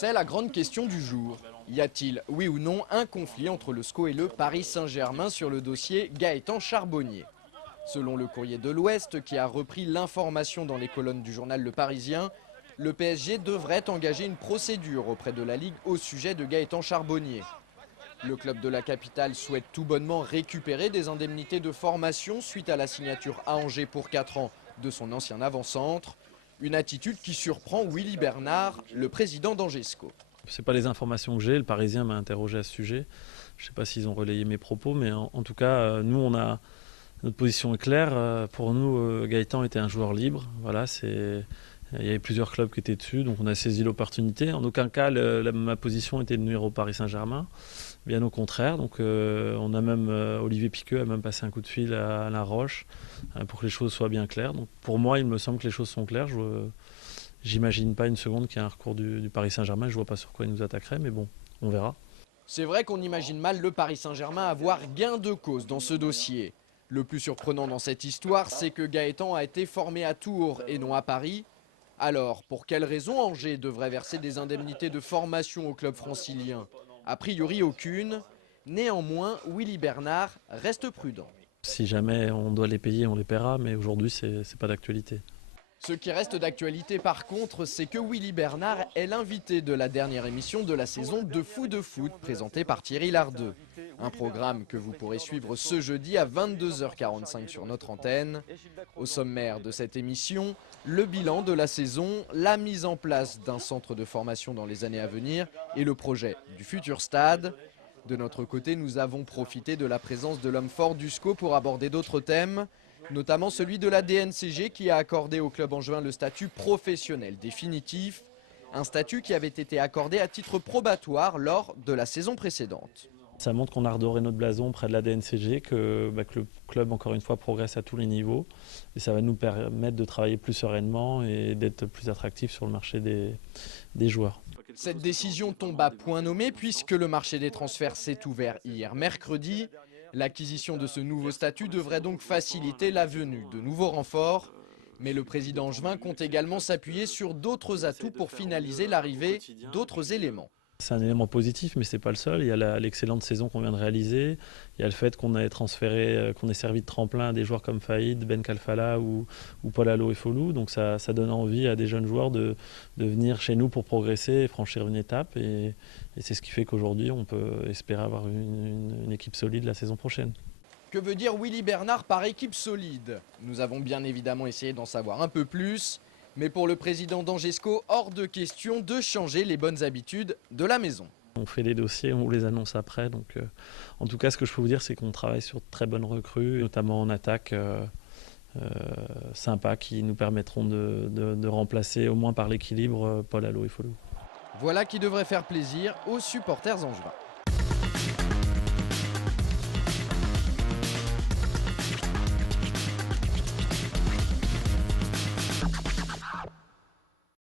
C'est la grande question du jour. Y a-t-il, oui ou non, un conflit entre le SCO et le Paris Saint-Germain sur le dossier Gaëtan Charbonnier? Selon le Courrier de l'Ouest, qui a repris l'information dans les colonnes du journal Le Parisien, le PSG devrait engager une procédure auprès de la Ligue au sujet de Gaëtan Charbonnier. Le club de la capitale souhaite tout bonnement récupérer des indemnités de formation suite à la signature à Angers pour 4 ans de son ancien avant-centre. Une attitude qui surprend Willy Bernard, le président d'Angesco. Ce n'est pas les informations que j'ai, le Parisien m'a interrogé à ce sujet. Je ne sais pas s'ils ont relayé mes propos, mais en tout cas, nous, notre position est claire. Pour nous, Gaëtan était un joueur libre. Voilà, il y avait plusieurs clubs qui étaient dessus, donc on a saisi l'opportunité. En aucun cas, ma position était de nuire au Paris Saint-Germain, bien au contraire. Donc, on a même, Olivier Piqueux a même passé un coup de fil à Alain Roche pour que les choses soient bien claires. Donc, pour moi, il me semble que les choses sont claires. J'imagine pas une seconde qu'il y a un recours du Paris Saint-Germain. Je ne vois pas sur quoi il nous attaquerait, mais bon, on verra. C'est vrai qu'on imagine mal le Paris Saint-Germain avoir gain de cause dans ce dossier. Le plus surprenant dans cette histoire, c'est que Gaëtan a été formé à Tours et non à Paris. Alors, pour quelles raisons Angers devrait verser des indemnités de formation au club francilien? A priori aucune. Néanmoins, Willy Bernard reste prudent. Si jamais on doit les payer, on les paiera, mais aujourd'hui, c'est pas d'actualité. Ce qui reste d'actualité par contre, c'est que Willy Bernard est l'invité de la dernière émission de la saison de Fou de Foot présentée par Thierry Lardeux. Un programme que vous pourrez suivre ce jeudi à 22h45 sur notre antenne. Au sommaire de cette émission, le bilan de la saison, la mise en place d'un centre de formation dans les années à venir et le projet du futur stade. De notre côté, nous avons profité de la présence de l'homme fort du SCO pour aborder d'autres thèmes, notamment celui de la DNCG qui a accordé au club angevin le statut professionnel définitif, un statut qui avait été accordé à titre probatoire lors de la saison précédente. Ça montre qu'on a redoré notre blason près de la DNCG, que le club, encore une fois, progresse à tous les niveaux. Et ça va nous permettre de travailler plus sereinement et d'être plus attractifs sur le marché des joueurs. Cette décision tombe à point nommé puisque le marché des transferts s'est ouvert hier mercredi. L'acquisition de ce nouveau statut devrait donc faciliter la venue de nouveaux renforts. Mais le président angevin compte également s'appuyer sur d'autres atouts pour finaliser l'arrivée d'autres éléments. C'est un élément positif, mais ce n'est pas le seul. Il y a l'excellente saison qu'on vient de réaliser. Il y a le fait qu'on ait transféré, qu'on ait servi de tremplin à des joueurs comme Faïd, Ben Kalfala ou Paul Allo et Folou. Donc ça donne envie à des jeunes joueurs de venir chez nous pour progresser et franchir une étape. Et c'est ce qui fait qu'aujourd'hui, on peut espérer avoir une équipe solide la saison prochaine. Que veut dire Willy Bernard par équipe solide? Nous avons bien évidemment essayé d'en savoir un peu plus. Mais pour le président d'Angesco, hors de question de changer les bonnes habitudes de la maison. On fait les dossiers, on les annonce après. Donc, en tout cas, ce que je peux vous dire, c'est qu'on travaille sur de très bonnes recrues, notamment en attaque sympas, qui nous permettront de remplacer, au moins par l'équilibre, Paul Allo et Folou. Voilà qui devrait faire plaisir aux supporters angevins.